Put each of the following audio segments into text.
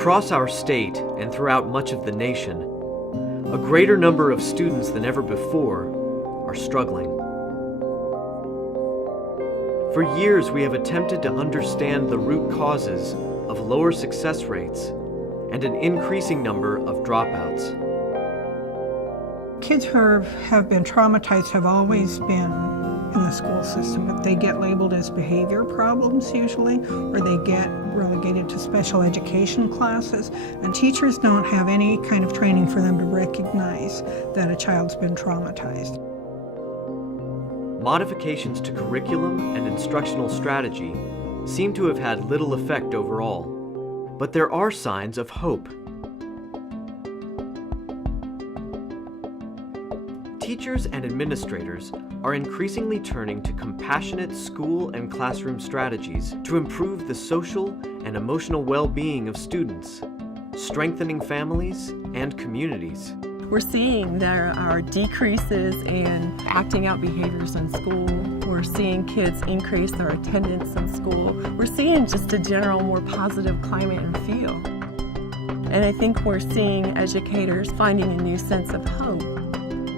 Across our state and throughout much of the nation, a greater number of students than ever before are struggling. For years, we have attempted to understand the root causes of lower success rates and an increasing number of dropouts. Kids who have been traumatized have always been in the school system, but they get labeled as behavior problems usually, or they get relegated to special education classes, and teachers don't have any kind of training for them to recognize that a child's been traumatized. Modifications to curriculum and instructional strategy seem to have had little effect overall, but there are signs of hope. Teachers and administrators are increasingly turning to compassionate school and classroom strategies to improve the social and emotional well-being of students, strengthening families and communities. We're seeing there are decreases in acting out behaviors in school. We're seeing kids increase their attendance in school. We're seeing just a general more positive climate and feel. And I think we're seeing educators finding a new sense of hope.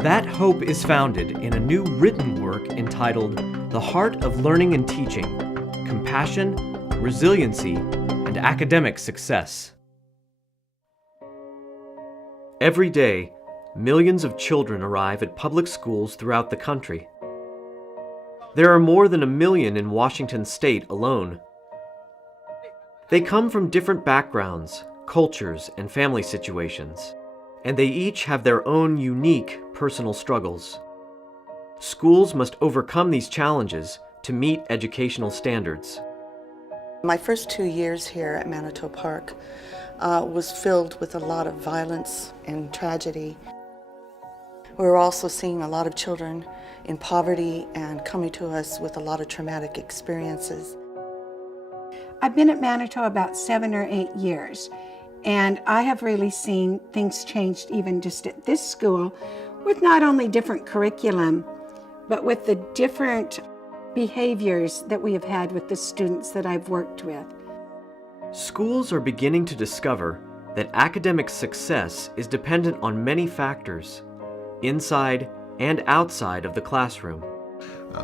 That hope is founded in a new written work entitled The Heart of Learning and Teaching: Compassion, Resiliency, and Academic Success. Every day, millions of children arrive at public schools throughout the country. There are more than 1 million in Washington state alone. They come from different backgrounds, cultures, and family situations, and they each have their own unique personal struggles. Schools must overcome these challenges to meet educational standards. My first 2 years here at Manitou Park was filled with a lot of violence and tragedy. We were also seeing a lot of children in poverty and coming to us with a lot of traumatic experiences. I've been at Manitou about 7 or 8 years, and I have really seen things changed even just at this school, with not only different curriculum, but with the different behaviors that we have had with the students that I've worked with. Schools are beginning to discover that academic success is dependent on many factors, inside and outside of the classroom.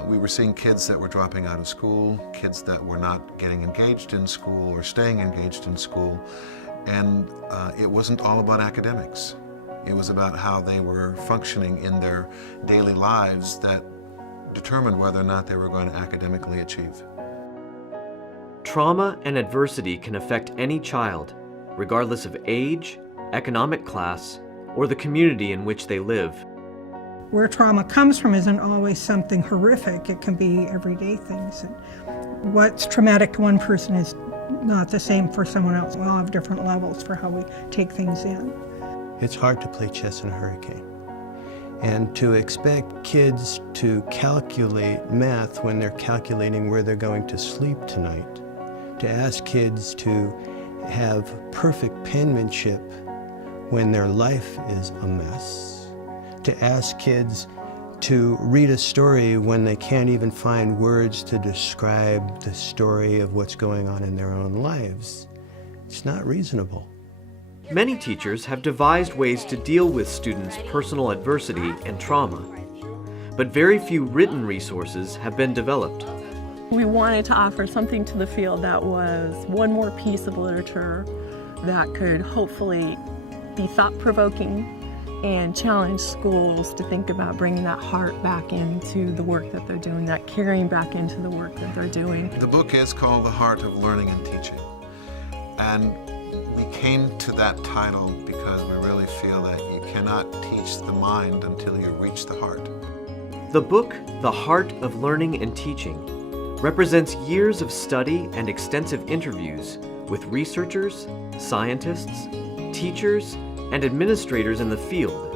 We were seeing kids that were dropping out of school, kids that were not getting engaged in school or staying engaged in school, and it wasn't all about academics. It was about how they were functioning in their daily lives that determined whether or not they were going to academically achieve. Trauma and adversity can affect any child, regardless of age, economic class, or the community in which they live. Where trauma comes from isn't always something horrific. It can be everyday things. And what's traumatic to one person is not the same for someone else. We all have different levels for how we take things in. It's hard to play chess in a hurricane. And to expect kids to calculate math when they're calculating where they're going to sleep tonight, to ask kids to have perfect penmanship when their life is a mess, to ask kids to read a story when they can't even find words to describe the story of what's going on in their own lives. It's not reasonable. Many teachers have devised ways to deal with students' personal adversity and trauma, but very few written resources have been developed. We wanted to offer something to the field that was one more piece of literature that could hopefully be thought-provoking and challenge schools to think about bringing that heart back into the work that they're doing, that caring back into the work that they're doing. The book is called The Heart of Learning and Teaching. And we came to that title because we really feel that you cannot teach the mind until you reach the heart. The book, The Heart of Learning and Teaching, represents years of study and extensive interviews with researchers, scientists, teachers, and administrators in the field,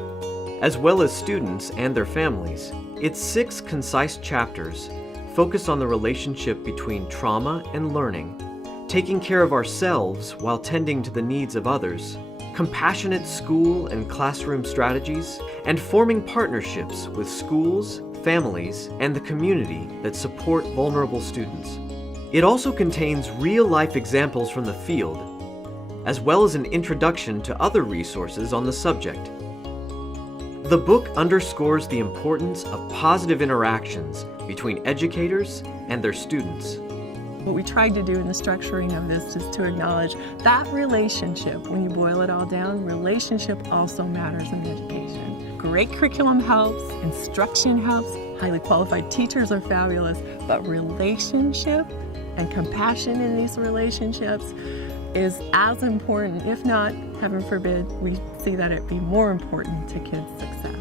as well as students and their families. Its 6 concise chapters focus on the relationship between trauma and learning, taking care of ourselves while tending to the needs of others, compassionate school and classroom strategies, and forming partnerships with schools, families, and the community that support vulnerable students. It also contains real-life examples from the field, as well as an introduction to other resources on the subject. The book underscores the importance of positive interactions between educators and their students. What we tried to do in the structuring of this is to acknowledge that relationship. When you boil it all down, relationship also matters in education. Great curriculum helps, instruction helps, highly qualified teachers are fabulous, but relationship and compassion in these relationships is as important, if not, heaven forbid, we see that it be more important to kids' success.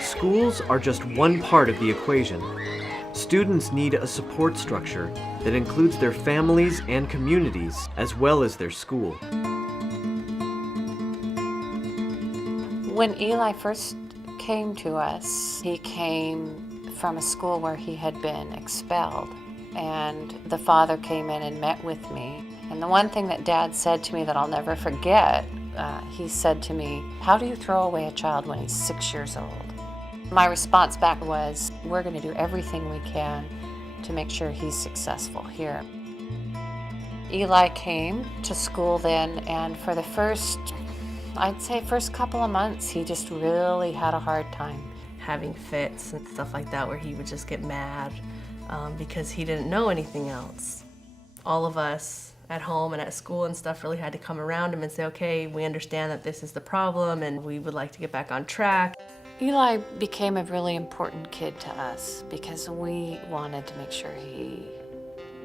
Schools are just one part of the equation. Students need a support structure that includes their families and communities, as well as their school. When Eli first came to us, he came from a school where he had been expelled. And the father came in and met with me. And the one thing that Dad said to me that I'll never forget, he said to me, "How do you throw away a child when he's 6 years old?" My response back was, we're going to do everything we can to make sure he's successful here. Eli came to school then, and for the first couple of months, he just really had a hard time. Having fits and stuff like that where he would just get mad because he didn't know anything else. All of us at home and at school and stuff really had to come around him and say, okay, we understand that this is the problem and we would like to get back on track. Eli became a really important kid to us because we wanted to make sure he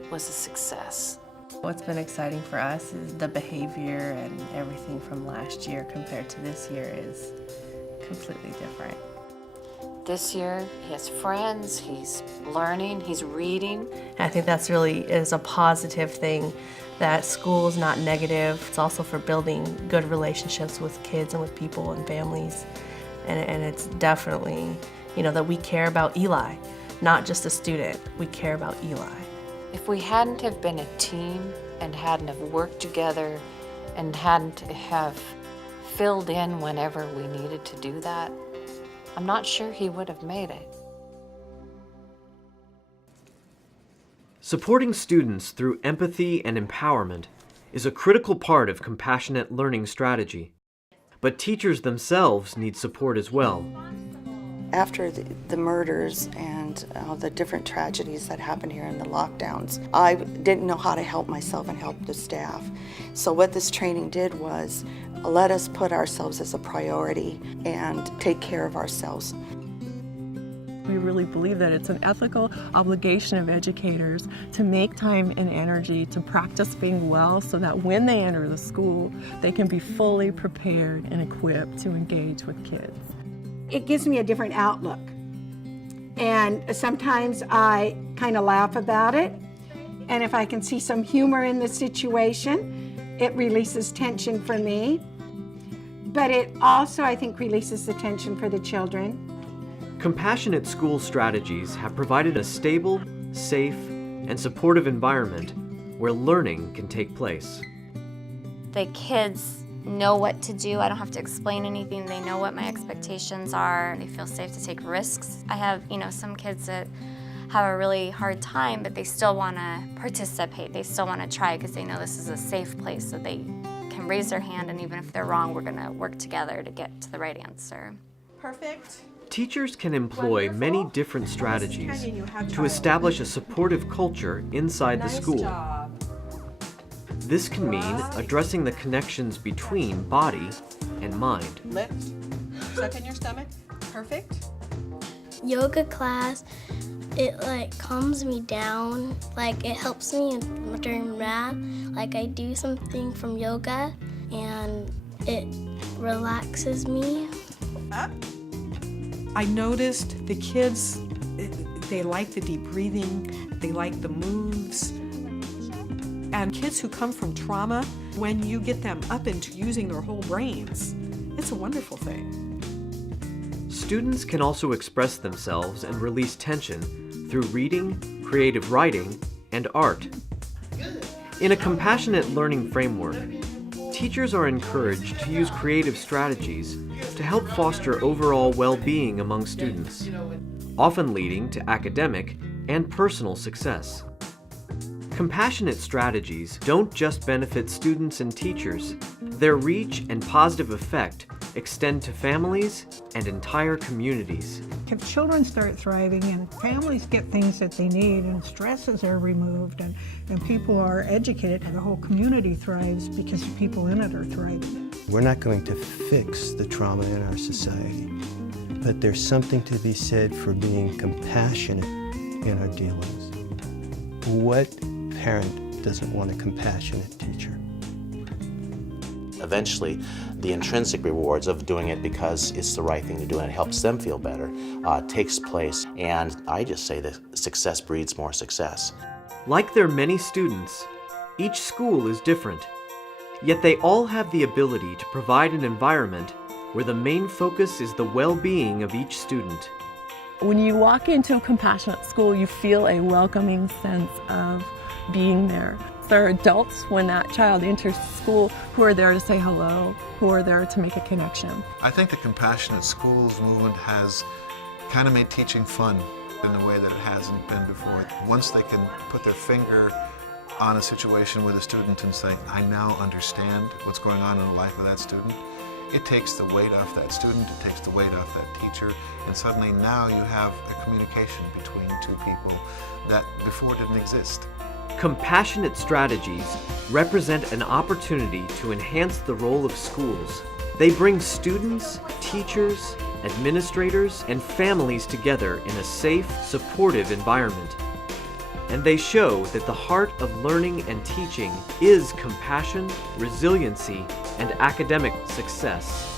was a success. What's been exciting for us is the behavior and everything from last year compared to this year is completely different. This year, he has friends, he's learning, he's reading. I think that's really is a positive thing, that school is not negative. It's also for building good relationships with kids and with people and families. And it's definitely, that we care about Eli, not just a student. We care about Eli. If we hadn't have been a team and hadn't have worked together and hadn't have filled in whenever we needed to do that, I'm not sure he would have made it. Supporting students through empathy and empowerment is a critical part of compassionate learning strategy. But teachers themselves need support as well. After the murders and the different tragedies that happened here in the lockdowns, I didn't know how to help myself and help the staff. So what this training did was let us put ourselves as a priority and take care of ourselves. We really believe that it's an ethical obligation of educators to make time and energy to practice being well so that when they enter the school, they can be fully prepared and equipped to engage with kids. It gives me a different outlook. And sometimes I kind of laugh about it. And if I can see some humor in the situation, it releases tension for me. But it also, I think, releases the tension for the children. Compassionate school strategies have provided a stable, safe, and supportive environment where learning can take place. The kids know what to do. I don't have to explain anything. They know what my expectations are. They feel safe to take risks. I have, some kids that have a really hard time, but they still want to participate. They still want to try because they know this is a safe place, so they can raise their hand, and even if they're wrong, we're going to work together to get to the right answer. Perfect. Teachers can employ many different strategies to establish a supportive culture inside the school. This can mean addressing the connections between body and mind. Lips. Suck in your stomach. Perfect. Yoga class, it calms me down. It helps me during math. I do something from yoga and it relaxes me. Up. I noticed the kids, they like the deep breathing, they like the moves. And kids who come from trauma, when you get them up into using their whole brains, it's a wonderful thing. Students can also express themselves and release tension through reading, creative writing, and art. In a compassionate learning framework, teachers are encouraged to use creative strategies to help foster overall well-being among students, often leading to academic and personal success. Compassionate strategies don't just benefit students and teachers. Their reach and positive effect extend to families and entire communities. If children start thriving and families get things that they need and stresses are removed and people are educated, the whole community thrives because the people in it are thriving. We're not going to fix the trauma in our society, but there's something to be said for being compassionate in our dealings. What parent doesn't want a compassionate teacher? Eventually, the intrinsic rewards of doing it because it's the right thing to do and it helps them feel better takes place. And I just say that success breeds more success. Like their many students, each school is different. Yet they all have the ability to provide an environment where the main focus is the well-being of each student. When you walk into a compassionate school, you feel a welcoming sense of being there. There are adults when that child enters school who are there to say hello, who are there to make a connection. I think the Compassionate Schools movement has kind of made teaching fun in a way that it hasn't been before. Once they can put their finger on a situation with a student and say, I now understand what's going on in the life of that student, it takes the weight off that student, it takes the weight off that teacher, and suddenly now you have a communication between two people that before didn't exist. Compassionate strategies represent an opportunity to enhance the role of schools. They bring students, teachers, administrators, and families together in a safe, supportive environment. And they show that the heart of learning and teaching is compassion, resiliency, and academic success.